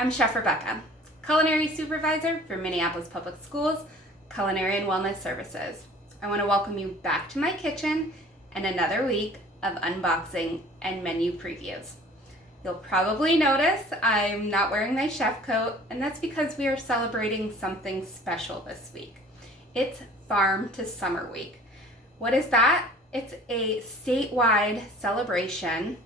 I'm Chef Rebecca, Culinary Supervisor for Minneapolis Public Schools, Culinary and Wellness Services. I want to welcome you back to my kitchen and another week of unboxing and menu previews. You'll probably notice I'm not wearing my chef coat, and that's because we are celebrating something special this week. It's Farm to Summer Week. What is that? It's a statewide celebration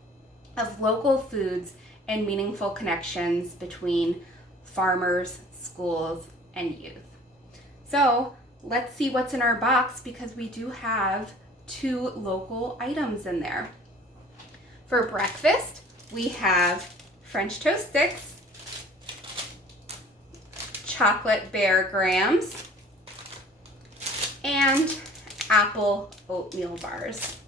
of local foods and meaningful connections between farmers, schools, and youth. So let's see what's in our box, because we do have 2 local items in there. For breakfast, we have French toast sticks, chocolate bear grams, and apple oatmeal bars.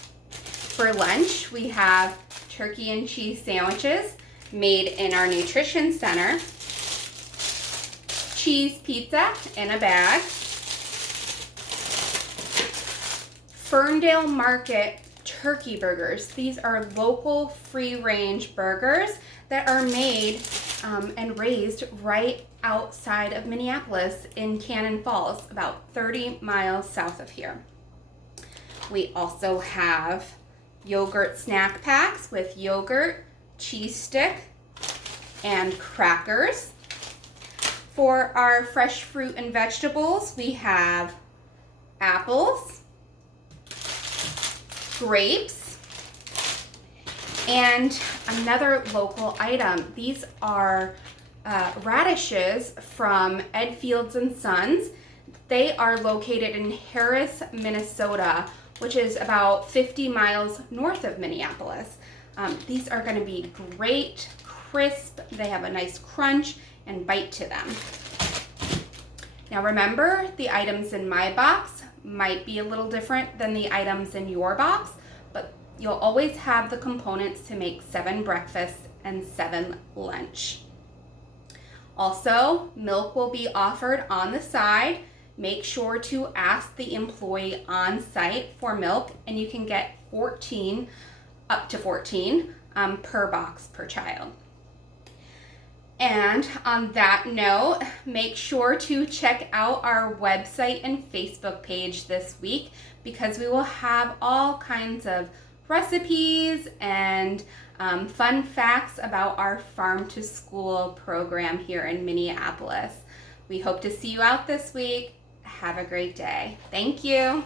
For lunch, we have turkey and cheese sandwiches made in our nutrition center, cheese pizza in a bag, Ferndale Market turkey burgers. These are local free-range burgers that are made and raised right outside of Minneapolis in Cannon Falls, about 30 miles south of here. We also have yogurt snack packs with yogurt, cheese stick, and crackers. For our fresh fruit and vegetables, we have apples, grapes, and another local item. These are radishes from Ed Fields and Sons. They are located in Harris, Minnesota, which is about 50 miles north of Minneapolis. These are going to be great, crisp. They have a nice crunch and bite to them. Now remember, the items in my box might be a little different than the items in your box, but you'll always have the components to make 7 breakfasts and 7 lunch. Also, milk will be offered on the side. Make sure to ask the employee on site for milk, and you can get up to 14 per box per child. And on that note, make sure to check out our website and Facebook page this week, because we will have all kinds of recipes and fun facts about our Farm to School program here in Minneapolis. We hope to see you out this week. Have a great day. Thank you.